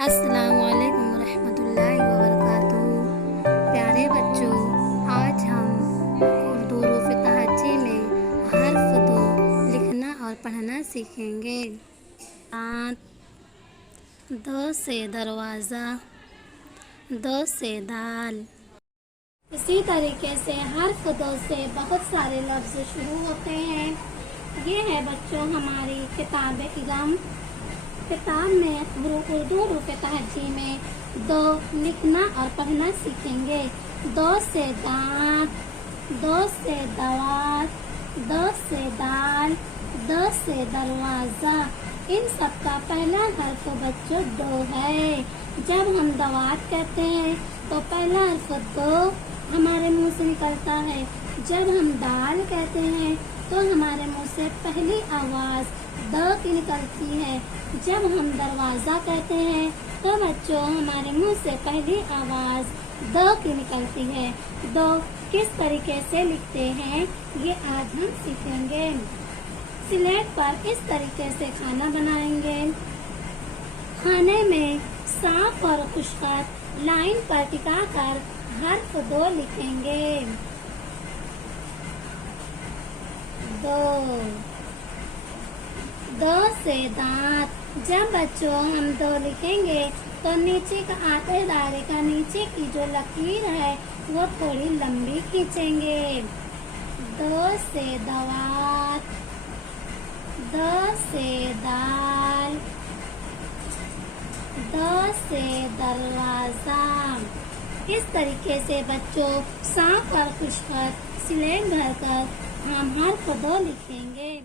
السلام علیکم ورحمۃ اللہ وبرکاتہ۔ پیارے بچوں، آج ہم اردو حروف تہجی میں حرف دو لکھنا اور پڑھنا سیکھیں گے۔ دو سے دروازہ، دو سے دال۔ اسی طریقے سے حرف دو سے بہت سارے لفظ شروع ہوتے ہیں۔ یہ ہے بچوں ہماری کتاب علم۔ کتاب میں اردو حروف تہجی میں دو لکھنا اور پڑھنا سیکھیں گے۔ دو سے دانت، دو سے دوات، دو سے دال، دو سے دروازہ۔ ان سب کا پہلا حرف بچوں دو ہے۔ جب ہم دوات کہتے ہیں تو پہلا حرف دو ہمارے منہ سے نکلتا ہے۔ جب ہم دال کہتے ہیں تو ہمارے منہ سے پہلی آواز د کی نکلتی ہے۔ جب ہم دروازہ کہتے ہیں تو بچوں ہمارے منہ سے پہلی آواز د کی نکلتی ہے۔ دو کس طریقے سے لکھتے ہیں یہ آج ہم سیکھیں گے۔ سلیٹ پر اس طریقے سے کھانا بنائیں گے۔ کھانے میں صاف اور خشک لائن پر ٹکا کر حرف دو لکھیں گے۔ دو، دو سے دانت۔ جب بچوں ہم دو لکھیں گے تو نیچے کا آتے دائرے کا نیچے کی جو لکیر ہے وہ تھوڑی لمبی کھینچیں گے۔ دو سے دوات، دو سے دال، دو سے دروازہ۔ اس طریقے سے بچوں صاف اور خشک سلیٹ بھر کر ہم حرف دو لکھیں گے۔